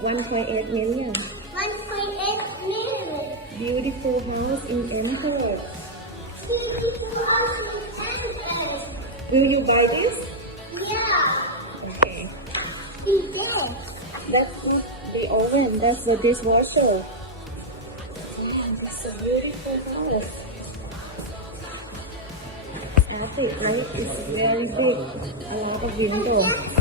1.8 million. 1.8 million. Beautiful house in Antwerp. Will you buy this? Yeah. Okay. Yeah. That's the oven. That's the dishwasher. It's a beautiful house. Attic, right? It's very big. A lot of windows.